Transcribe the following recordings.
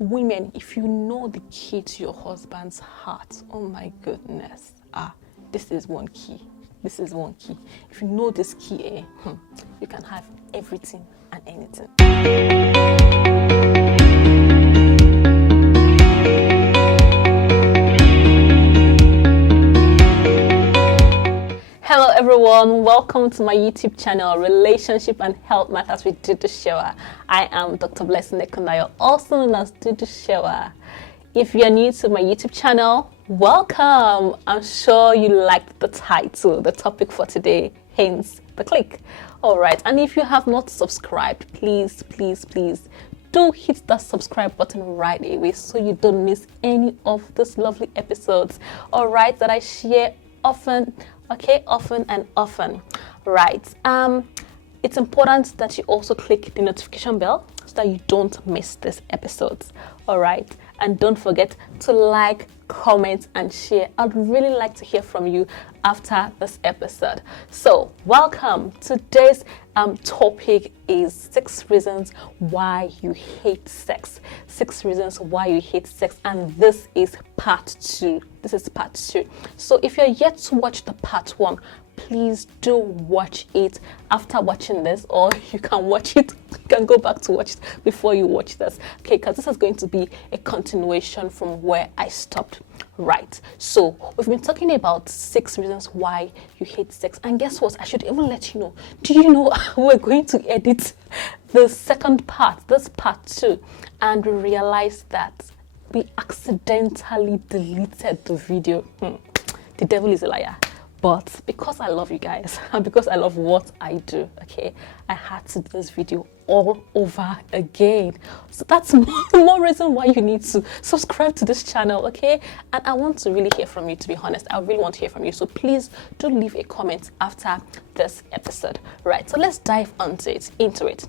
Women, if you know the key to your husband's heart, oh my goodness, this is one key. This is one key. If you know this key, you can have everything and anything. Hello everyone, welcome to my YouTube channel, Relationship and Health Matters with Dudu Shewa. I am Dr. Blessing Ekundayo, also known as Dudu Shewa. If you're new to my YouTube channel, welcome. I'm sure you liked the title, the topic for today, hence the click. Alright, and if you have not subscribed, please do hit that subscribe button right away so you don't miss any of these lovely episodes, alright, that I share often and often, right? It's important that you also click the notification bell so that you don't miss these episodes, all right? And don't forget to like, comment, and share. I'd really like to hear from you after this episode. So, welcome. Today's topic is 6 reasons why you hate sex. 6 reasons why you hate sex, and this is part 2. So if you're yet to watch the part 1, please do watch it after watching this, or you can watch it, you can go back to watch it before you watch this, okay? Because this is going to be a continuation from where I stopped. Right, so we've been talking about 6 reasons why you hate sex, and guess what? I should even let you know. Do you know we're going to edit the second part, this part 2, and we realized that we accidentally deleted the video. The devil is a liar. But because I love you guys and because I love what I do, okay, I had to do this video all over again. So that's more reason why you need to subscribe to this channel, okay? And I want to really hear from you, to be honest. I really want to hear from you. So please do leave a comment after this episode. Right, so let's dive into it.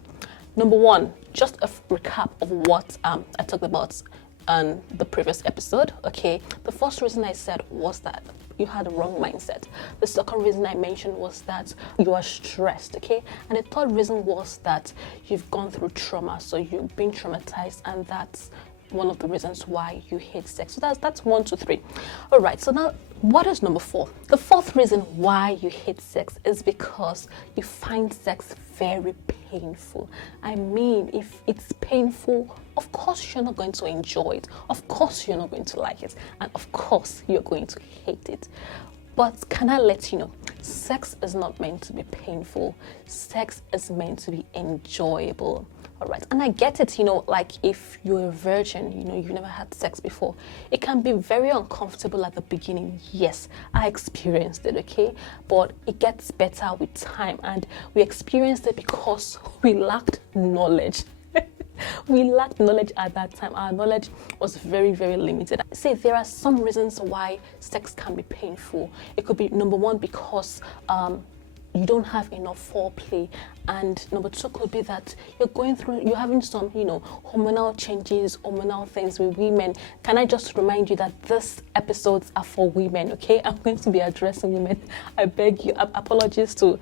Number 1, just a recap of what I talked about on the previous episode, okay? The first reason I said was that you had a wrong mindset. The second reason I mentioned was that you are stressed, okay? And the third reason was that you've gone through trauma, so you've been traumatized, and that's one of the reasons why you hate sex. So that's 1, 2, 3. All right, so now what is number 4? The 4th reason why you hate sex is because you find sex very painful. I mean, if it's painful, of course you're not going to enjoy it. Of course you're not going to like it. And of course you're going to hate it. But can I let you know, sex is not meant to be painful. Sex is meant to be enjoyable. All right, and I get it, like if you're a virgin, you've never had sex before, it can be very uncomfortable at the beginning. Yes, I experienced it, okay? But it gets better with time, and we experienced it because we lacked knowledge. We lacked knowledge at that time. Our knowledge was very, very limited. See, there are some reasons why sex can be painful. It could be, number 1, because you don't have enough foreplay, and number 2 could be that you're having some, hormonal changes, hormonal things with women. Can I just remind you that these episodes are for women, okay? I'm going to be addressing women. I beg you, apologies to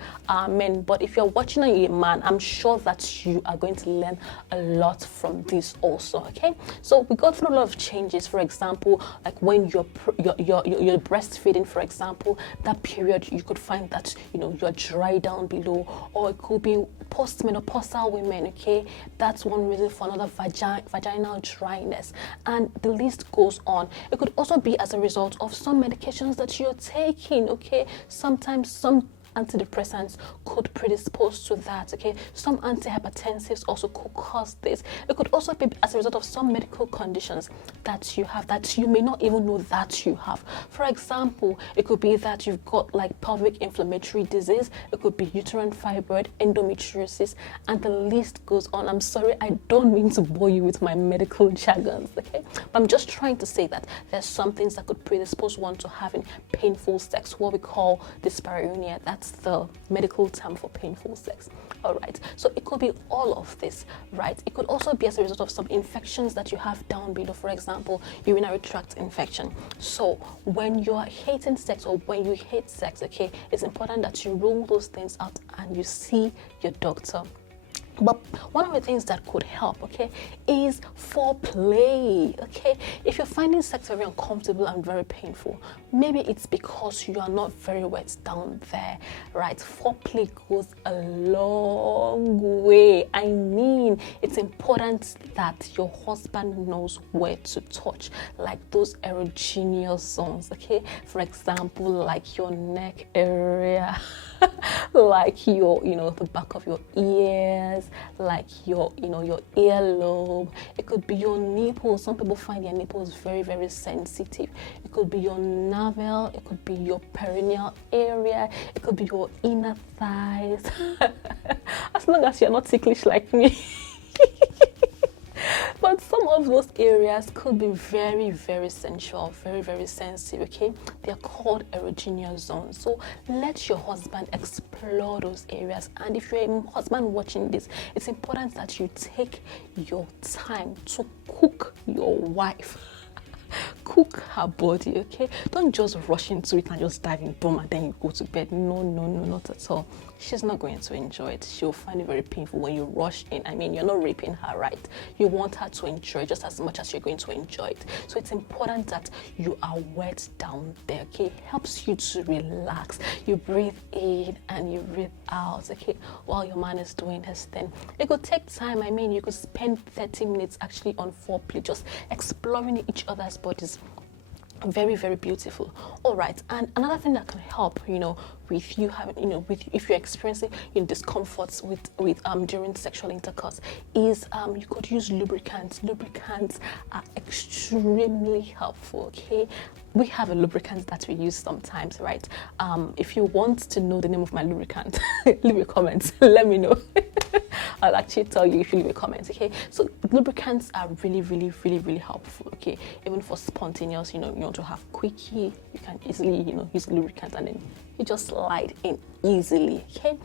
men, but if you're watching a man, I'm sure that you are going to learn a lot from this also, okay? So we go through a lot of changes. For example, like when you're breastfeeding, for example, that period you could find that you're dry down below, or it could be postmenopausal women, okay? That's one reason for another vaginal dryness, and the list goes on. It could also be as a result of some medications that you're taking, okay? Sometimes some antidepressants could predispose to that, okay? Some antihypertensives also could cause this. It could also be as a result of some medical conditions that you have that you may not even know that you have. For example, it could be that you've got like pelvic inflammatory disease, it could be uterine fibroid, endometriosis, and the list goes on. I'm sorry, I don't mean to bore you with my medical jargons, okay? But I'm just trying to say that there's some things that could predispose one to having painful sex, what we call dyspareunia. That's the medical term for painful sex. All right, so it could be all of this, right? It could also be as a result of some infections that you have down below, for example, urinary tract infection. So when you're hating sex, or when you hate sex, okay, it's important that you rule those things out and you see your doctor. But one of the things that could help, okay, is foreplay, okay? If you're finding sex very uncomfortable and very painful, maybe it's because you are not very wet down there, right? Foreplay goes a long way. I mean, it's important that your husband knows where to touch, like those erogenous zones, okay? For example, like your neck area, like your, the back of your ears, like your, your earlobe. It could be your nipples. Some people find their nipples very, very sensitive. It could be your navel. It could be your perineal area. It could be your inner thighs. As long as you're not ticklish like me. But some of those areas could be very, very sensual, very, very sensitive, okay? They're called erogenous zones. So let your husband explore those areas. And if you're a husband watching this, it's important that you take your time to cook your wife. Cook her body, okay? Don't just rush into it and just dive in, boom, and then you go to bed. No, not at all. She's not going to enjoy it. She'll find it very painful when you rush in. I mean, you're not raping her, right? You want her to enjoy it just as much as you're going to enjoy it. So it's important that you are wet down there, okay? It helps you to relax. You breathe in and you breathe out, okay? While your man is doing his thing. It could take time. I mean, you could spend 30 minutes actually on foreplay, just exploring each other's bodies. Very, very beautiful. All right, and another thing that can help, with you having, if you're experiencing discomforts with during sexual intercourse, is you could use lubricants. Lubricants are extremely helpful. Okay, we have a lubricant that we use sometimes, right? If you want to know the name of my lubricant, leave a comment. Let me know. I'll actually tell you if you leave a comment, okay? So lubricants are really, really, really, really helpful, okay? Even for spontaneous, you want to have quickie, you can easily, use lubricant and then you just slide in easily, okay?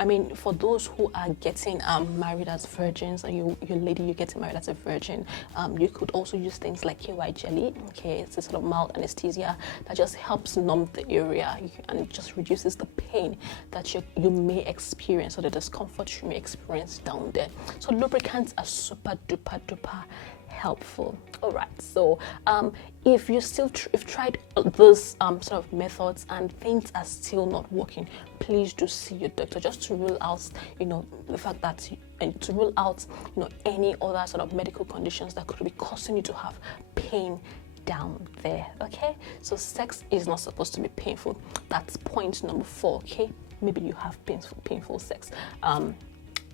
I mean, for those who are getting married as virgins, and your lady, you're getting married as a virgin, you could also use things like KY jelly. Okay, it's a sort of mild anesthesia that just helps numb the area and it just reduces the pain that you may experience or the discomfort you may experience down there. So lubricants are super duper duper helpful. All right, so if you still if tried those sort of methods and things are still not working, please do see your doctor, just to rule out the fact that to rule out any other sort of medical conditions that could be causing you to have pain down there. Okay, so sex is not supposed to be painful. That's point number 4. Okay, maybe you have painful sex.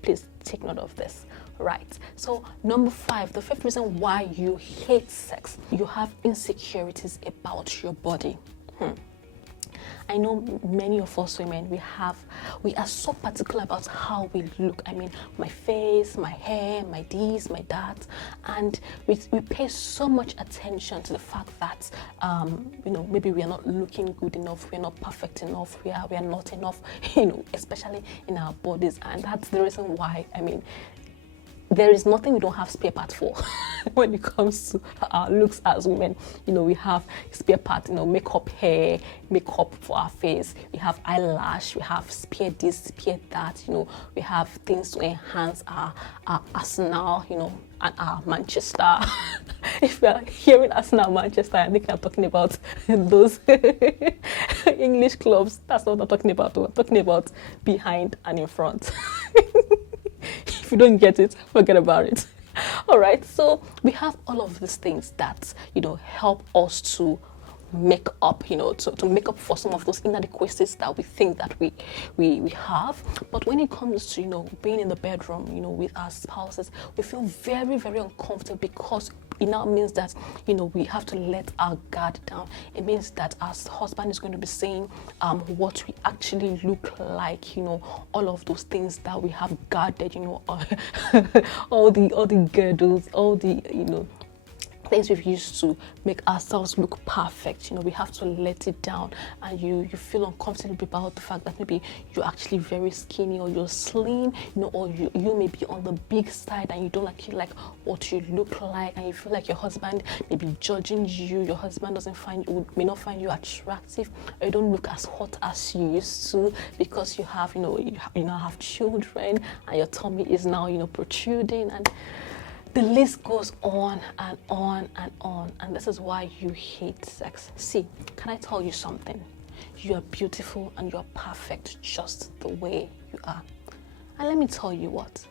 Please take note of this. Right, so number 5, the 5th reason why you hate sex: you have insecurities about your body. I know many of us women, we are so particular about how we look. I mean, my face, my hair, my this, my that, and we pay so much attention to the fact that maybe we are not looking good enough, we are not perfect enough, we are not enough, especially in our bodies, and that's the reason why. I mean, there is nothing we don't have spare parts for when it comes to our looks as women. We have spare parts, makeup, hair, makeup for our face. We have eyelash, we have spare this, spare that, we have things to enhance our arsenal, and our Manchester. If you are hearing Arsenal, Manchester, I think I'm talking about those English clubs. That's not what I'm talking about. I'm talking about behind and in front. If you don't get it, forget about it. All right, so we have all of these things that help us to make up, to make up for some of those inadequacies that we think that we have. But when it comes to being in the bedroom, with our spouses, we feel very, very uncomfortable, because it now means that we have to let our guard down. It means that our husband is going to be saying what we actually look like, all of those things that we have guarded, all the girdles, all the things we've used to make ourselves look perfect, we have to let it down, and you feel uncomfortable about the fact that maybe you're actually very skinny, or you're slim, or you may be on the big side and you don't actually like what you look like, and you feel like your husband may be judging you, your husband may not find you attractive, or you don't look as hot as you used to because you have, you now have children and your tummy is now, protruding, and the list goes on and on and on, and this is why you hate sex. See, can I tell you something? You are beautiful and you are perfect just the way you are. And let me tell you what,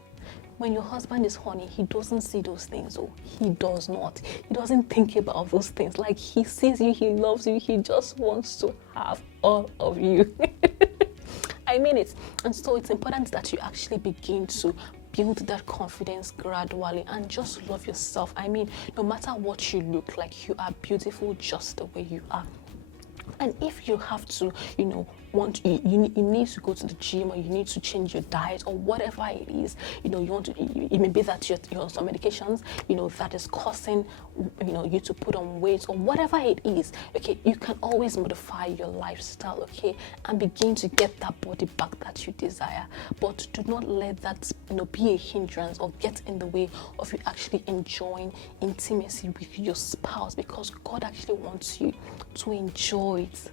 when your husband is horny, he doesn't see those things. Oh, he does not. He doesn't think about those things. Like, he sees you, he loves you, he just wants to have all of you. I mean it. And so it's important that you actually begin to build that confidence gradually and just love yourself. I mean, no matter what you look like, you are beautiful just the way you are. And if you have to, you need to go to the gym, or you need to change your diet, or whatever it is, it may be that you're on some medications, that is causing, you to put on weight, or whatever it is, okay, you can always modify your lifestyle, okay, and begin to get that body back that you desire. But do not let that, be a hindrance or get in the way of you actually enjoying intimacy with your spouse, because God actually wants you to enjoy it.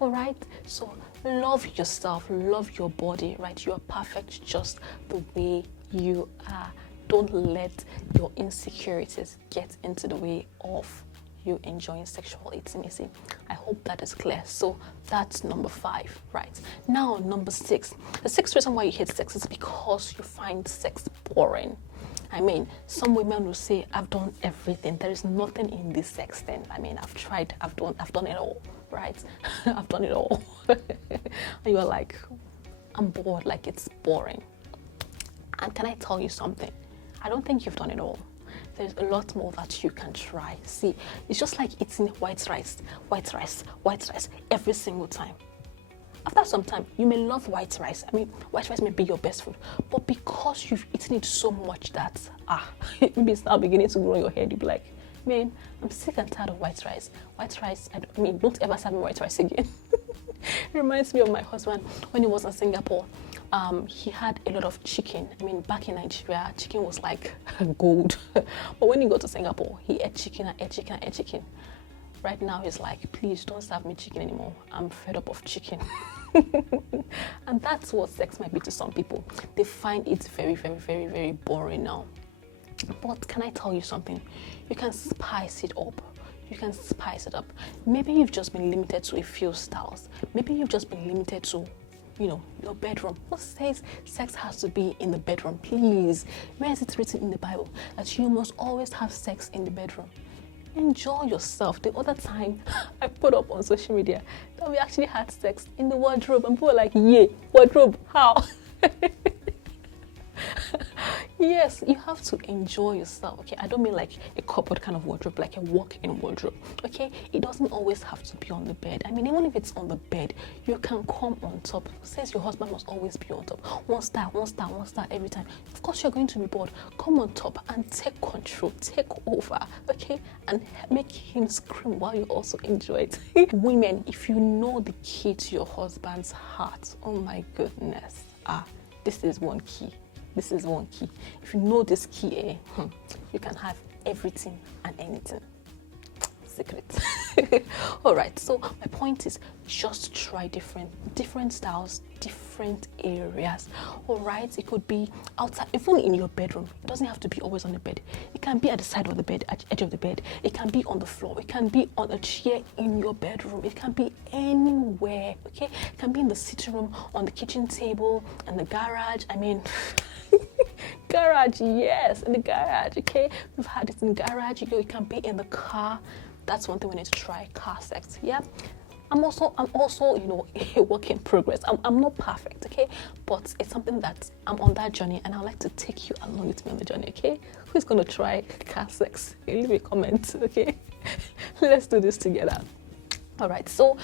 All right, so love yourself, love your body, right? You are perfect just the way you are. Don't let your insecurities get into the way of you enjoying sexual intimacy. I hope that is clear. So that's number 5, right? Now, number 6. The 6th reason why you hate sex is because you find sex boring. I mean, some women will say, I've done everything. There is nothing in this sex thing. I mean, I've tried, I've done it all, right? I've done it all. And you're like, I'm bored, like it's boring. And can I tell you something? I don't think you've done it all. There's a lot more that you can try. See, it's just like eating white rice every single time. After some time, you may love white rice. I mean, white rice may be your best food, but because you've eaten it so much that, maybe it's now beginning to grow in your head, you'll be like, man, I'm sick and tired of white rice. White rice, don't ever serve me white rice again. It reminds me of my husband when he was in Singapore. He had a lot of chicken. I mean, back in Nigeria, chicken was like gold. But when he got to Singapore, he ate chicken and ate chicken and ate chicken. Right now, he's like, please don't serve me chicken anymore. I'm fed up of chicken. And that's what sex might be to some people. They find it very, very, very, very boring now. But can I tell you something? You can spice it up. You can spice it up. Maybe you've just been limited to a few styles. Maybe you've just been limited to, your bedroom. Who says sex has to be in the bedroom? Please. Where is it written in the Bible that you must always have sex in the bedroom? Enjoy yourself. The other time, I put up on social media that we actually had sex in the wardrobe, and people were like, yeah, wardrobe, how? Yes, you have to enjoy yourself, okay? I don't mean like a cupboard kind of wardrobe, like a walk-in wardrobe, okay? It doesn't always have to be on the bed. I mean, even if it's on the bed, you can come on top. Who says your husband must always be on top? One star every time. Of course, you're going to be bored. Come on top and take control, take over, okay? And make him scream while you also enjoy it. Women, if you know the key to your husband's heart, oh my goodness, this is one key. This is one key. If you know this key, you can have everything and anything. Secret. All right, so my point is just try different styles, different areas. All right, it could be outside, even in your bedroom. It doesn't have to be always on the bed. It can be at the side of the bed, at the edge of the bed. It can be on the floor. It can be on a chair in your bedroom. It can be anywhere, okay? It can be in the sitting room, on the kitchen table, in the garage. I mean, garage, yes, in the garage, okay? We've had it in the garage. It can be in the car. That's one thing we need to try, car sex. Yeah, I'm also a work in progress. I'm not perfect, okay, but it's something that I'm on that journey, and I'd like to take you along with me on the journey, okay? Who's gonna try car sex? Leave a comment, okay? Let's do this together. All right, so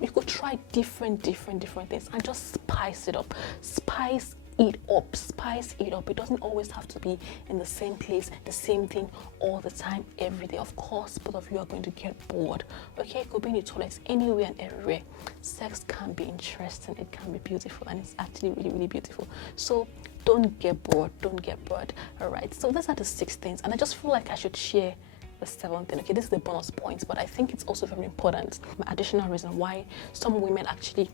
you could try different things and just spice it up. Spice it up, spice it up. It doesn't always have to be in the same place, the same thing all the time, every day. Of course, both of you are going to get bored. Okay, it could be in the toilets, anywhere and everywhere. Sex can be interesting, it can be beautiful, and it's actually really, really beautiful. So don't get bored, don't get bored. All right, so these are the 6 things, and I just feel like I should share the 7th thing. Okay, this is the bonus points, but I think it's also very important. My additional reason why some women actually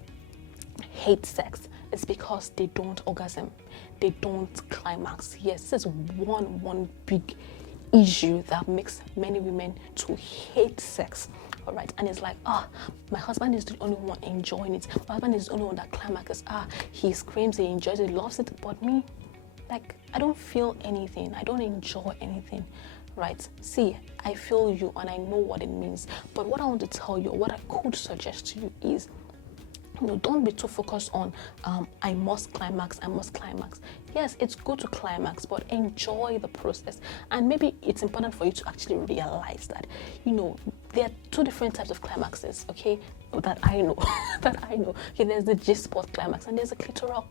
hate sex is because they don't orgasm, they don't climax. Yes, this is one big issue that makes many women to hate sex. All right, and it's like, my husband is the only one enjoying it. My husband is the only one that climaxes. He screams, he enjoys it, loves it, but me, like, I don't feel anything. I don't enjoy anything. Right? See, I feel you and I know what it means. But what I want to tell you, what I could suggest to you is, don't be too focused on I must climax. Yes, it's good to climax, but enjoy the process. And maybe it's important for you to actually realize that, there are 2 different types of climaxes, okay, that I know. Okay, there's the G-spot climax and there's a clitoral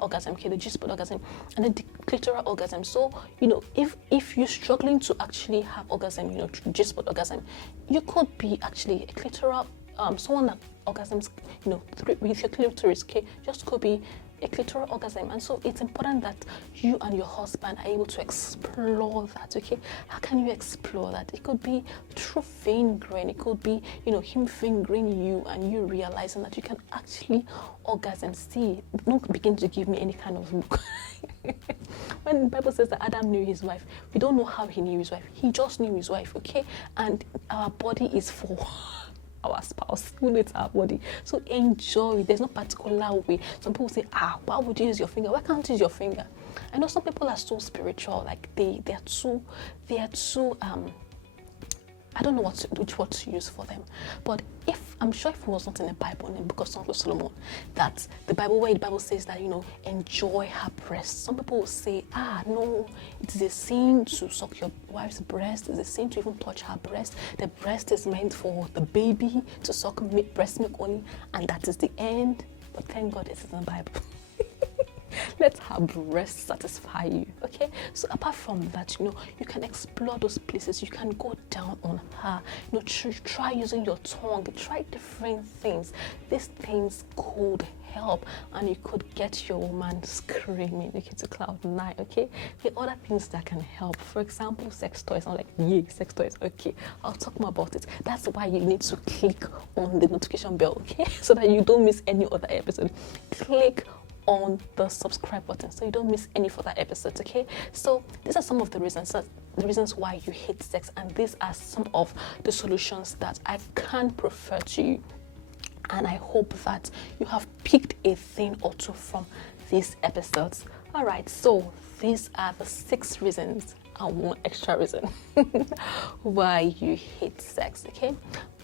orgasm, okay, the G-spot orgasm and the clitoral orgasm. So, if you're struggling to actually have orgasm, G-spot orgasm, you could be actually a clitoral someone that orgasms, with your clitoris, okay, just could be a clitoral orgasm. And so it's important that you and your husband are able to explore that, okay? How can you explore that? It could be through fingering, it could be, him fingering you and you realizing that you can actually orgasm. See, don't begin to give me any kind of look. When the Bible says that Adam knew his wife, we don't know how he knew his wife. He just knew his wife, okay? And our body is for our spouse, who needs our body. So enjoy. There's no particular way. Some people say, why would you use your finger? Why can't you use your finger? I know some people are so spiritual, like they are too I don't know which word to use for them. But I'm sure if it was not in the Bible, in the book of Songs of Solomon, that the Bible says that, enjoy her breast. Some people will say, no, it is a sin to suck your wife's breast. It's a sin to even touch her breast. The breast is meant for the baby to suck breast milk only, and that is the end. But thank God it is in the Bible. Let her breast satisfy you, okay? So apart from that, you can explore those places. You can go down on her. Try using your tongue. Try different things. These things could help, and you could get your woman screaming, okay, to cloud 9, okay? The other things that can help, for example, sex toys. I'm like, yay, sex toys, okay, I'll talk more about it. That's why you need to click on the notification bell, okay? So that you don't miss any other episode. Click on the subscribe button so you don't miss any further episodes, okay? So these are some of the reasons why you hate sex, and these are some of the solutions that I can prefer to you. And I hope that you have picked a thing or 2 from these episodes. All right, so these are the 6 reasons and 1 extra reason why you hate sex, okay?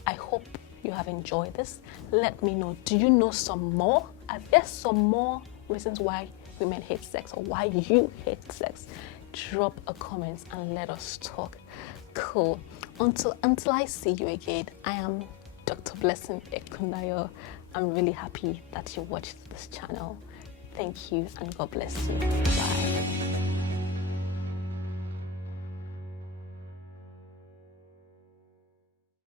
I hope you have enjoyed this. Let me know, do you know some more? Are there some more reasons why women hate sex, or why you hate sex? Drop a comment and let us talk. Cool. Until I see you again, I am Dr. Blessing Ekundayo. I'm really happy that you watched this channel. Thank you and God bless you. Bye.